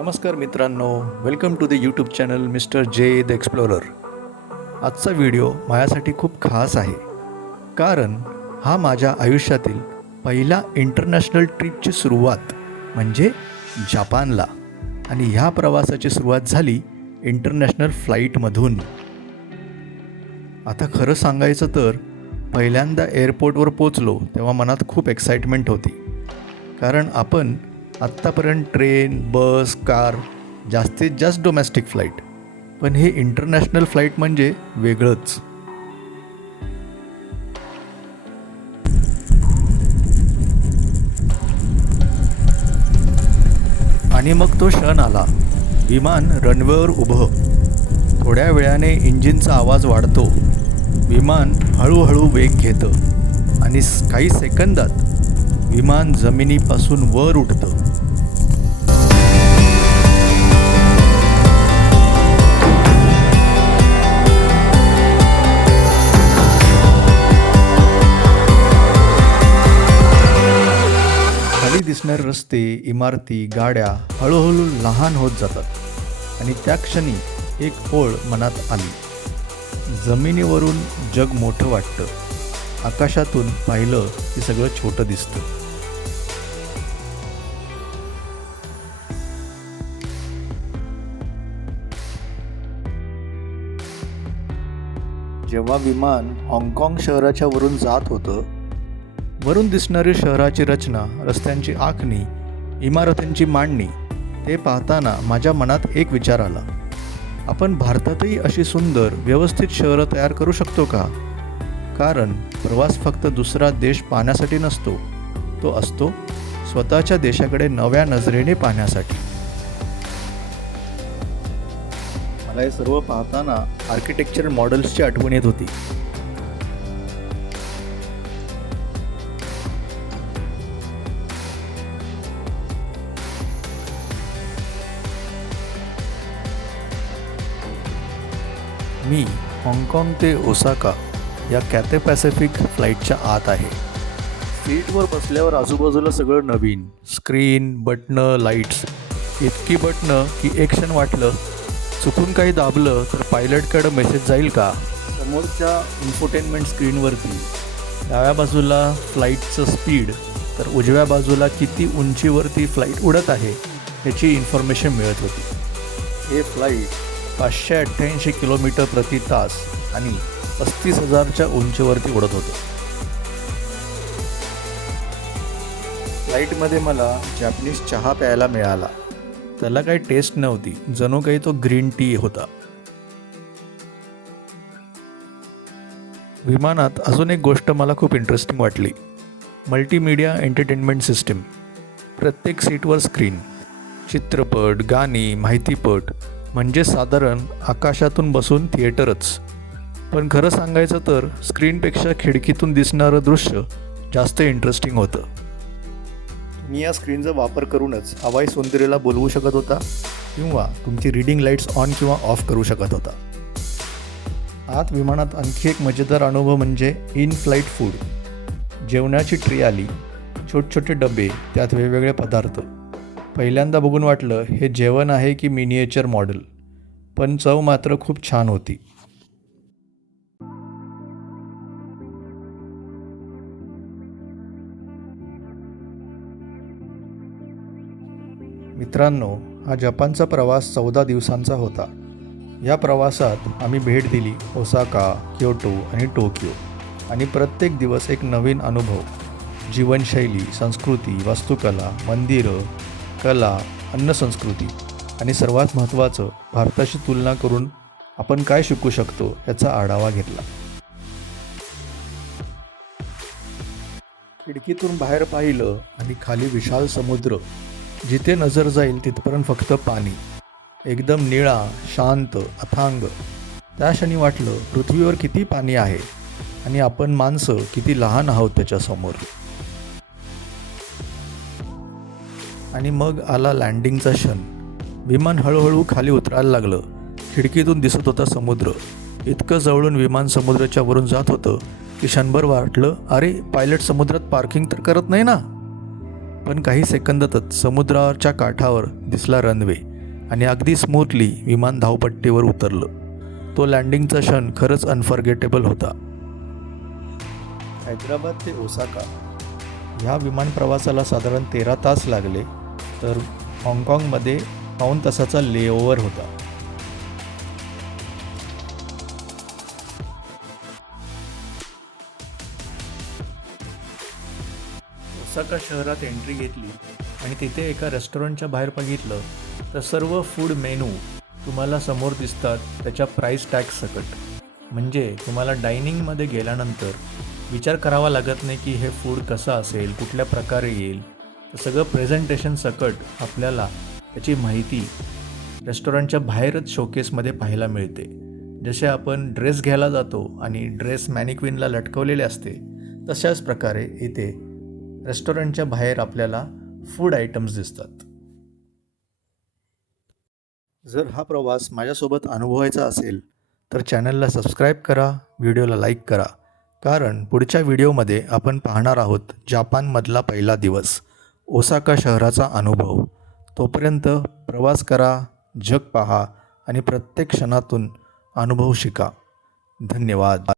नमस्कार मित्रांनो, welcome to the YouTube channel Mister J the Explorer. आजचा व्हिडिओ माझ्यासाठी खूप खास आहे, कारण हा माझ्या आयुष्यातील पहिला इंटरनॅशनल ट्रिपची सुरुवात म्हणजे जपानला. आणि ह्या प्रवासाची सुरुवात झाली इंटरनॅशनल फ्लाईटमधून. आता खरं सांगायचं तर पहिल्यांदा एअरपोर्टवर पोचलो तेव्हा मनात खूप एक्साइटमेंट होती, कारण आपण आत्तापर्यंत ट्रेन, बस, कार, जास्तीत जास्त डोमेस्टिक फ्लाईट, पण हे इंटरनॅशनल फ्लाईट म्हणजे वेगळंच. आणि मग तो क्षण आला. विमान रनवेवर उभं. थोड्या वेळाने इंजिनचा आवाज वाढतो. विमान हळूहळू वेग घेतं आणि काही सेकंदात विमान जमिनीपासून वर उठतं. खाली दिसणारे रस्ते, इमारती, गाड्या हळूहळू लहान होत जातात आणि त्या क्षणी एक ओळ मनात आली. जमिनीवरून जग मोठं वाटतं, आकाशातून पाहिलं की सगळं छोटं दिसतं. जेव्हा विमान हाँगकाँग शहराच्या वरून जात होतं, वरून दिसणारी शहराची रचना, रस्त्यांची आखणी, इमारतींची मांडणी, ते पाहताना माझ्या मनात एक विचार आला. आपण भारतातही अशी सुंदर व्यवस्थित शहरं तयार करू शकतो का? कारण प्रवास फक्त दुसरा देश पाहण्यासाठी नसतो, तो असतो स्वतःच्या देशाकडे नव्या नजरेने पाहण्यासाठी. मला हे सर्व पाहताना आर्किटेक्चर मॉडेल्सची आठवण येत होती. मी हाँगकाँग ते ओसाका या कॅथे पॅसिफिक फ्लाईटच्या आत आहे. सीटवर बसल्यावर आजूबाजूला सगळं नवीन. स्क्रीन, बटणं, लाईट्स, इतकी बटणं की एक क्षण वाटलं चुकून काही दाबलं तर पायलटकडं मेसेज जाईल का. समोरच्या इन्फोटेनमेंट स्क्रीनवरती डाव्या बाजूला फ्लाईटचं स्पीड, तर उजव्या बाजूला किती उंचीवरती फ्लाईट उडत आहे ह्याची इन्फॉर्मेशन मिळत होती. हे फ्लाईट 588 किलोमीटर प्रति तास आणि 35,000च्या उंचीवरती उडत होतं. फ्लाईटमध्ये मला जॅपनीज चहा प्यायला मिळाला. त्याला काही टेस्ट नव्हती, जणू काही तो ग्रीन टी होता. विमानात अजून एक गोष्ट मला खूप इंटरेस्टिंग वाटली. Multimedia entertainment system. प्रत्येक सीटवर स्क्रीन, चित्रपट, गाणी, माहितीपट, म्हणजे साधारण आकाशातून बसून थिएटरच. पण खरं सांगायचं तर स्क्रीनपेक्षा खिडकीतून दिसणारं दृश्य जास्त इंटरेस्टिंग होतं. तुम्ही या स्क्रीनचा वापर करूनच हवाई सौंदर्याला बोलवू शकत होता किंवा तुमची रीडिंग लाईट्स ऑन किंवा ऑफ करू शकत होता. आत विमानात आणखी एक मजेदार अनुभव म्हणजे इन फ्लाईट फूड. जेवणाची ट्रे आली, छोटे डबे, त्यात वेगवेगळे पदार्थ. पहिल्यांदा बघून वाटलं हे जेवण आहे की मिनिएचर मॉडेल, पण चव मात्र खूप छान होती. मित्रांनो, हा जपानचा प्रवास 14 दिवसांचा होता. या प्रवासात आम्ही भेट दिली ओसाका, क्योटो आणि टोकियो, आणि प्रत्येक दिवस एक नवीन अनुभव. जीवनशैली, संस्कृती, वास्तुकला, मंदिरं, कला, अन्नसंस्कृती आणि सर्वात महत्त्वाचं भारताशी तुलना करून आपण काय शिकू शकतो याचा आढावा घेतला. खिडकीतून बाहेर पाहिलं आणि खाली विशाल समुद्र. जिथे नजर जाईल तिथपर्यंत फक्त पाणी, एकदम निळा, शांत, अथांग. त्या क्षणी वाटलं पृथ्वीवर किती पाणी आहे आणि आपण माणसं किती लहान आहोत त्याच्यासमोर. आणि मग आला लँडिंगचा क्षण. विमान हळूहळू खाली उतरायला लागलं. खिडकीतून दिसत होता समुद्र. इतकं जवळून विमान समुद्राच्या वरून जात होतं की क्षणभर वाटलं, अरे पायलट समुद्रात पार्किंग तर करत नाही ना. पण काही सेकंदातच समुद्राच्या काठावर दिसला रनवे. आणि अगदी स्मूथली विमान धावपट्टीवर उतरलं. तो लँडिंगचा क्षण खरंच अनफॉर्गेटेबल होता. हैदराबाद ते ओसाका ह्या विमान प्रवासाला साधारण 13 तास लागले, तर हाँगकाँगमध्ये 5 तासाचा लेओव्हर होता. ओसाका शहरात एंट्री घेतली आणि तिथे एका रेस्टॉरंटच्या बाहेर बघितलं तर सर्व फूड मेनू तुम्हाला समोर दिसतात त्याच्या प्राईस टॅग सकट. म्हणजे तुम्हाला डायनिंगमध्ये गेल्यानंतर विचार करावा लागत नाही की हे फूड कसं असेल, कुठल्या प्रकारे येईल. तर सगळं प्रेझेंटेशन सकट आपल्याला त्याची माहिती रेस्टॉरंटच्या बाहेरच शोकेसमध्ये पाहायला मिळते. जसे आपण ड्रेस घ्यायला जातो आणि ड्रेस मॅनिक्विनला लटकवलेले असते, तशाच प्रकारे इथे रेस्टॉरंटच्या बाहेर आपल्याला फूड आयटम्स दिसतात. जर हा प्रवास माझ्यासोबत अनुभवायचा असेल तर चॅनलला सबस्क्राईब करा, व्हिडिओला लाईक करा. कारण पुढच्या व्हिडिओमध्ये आपण पाहणार आहोत जापानमधला पहिला दिवस, ओसाका शहराचा अनुभव. तोपर्यंत प्रवास करा, जग पहा आणि प्रत्येक क्षणातून अनुभव शिका. धन्यवाद.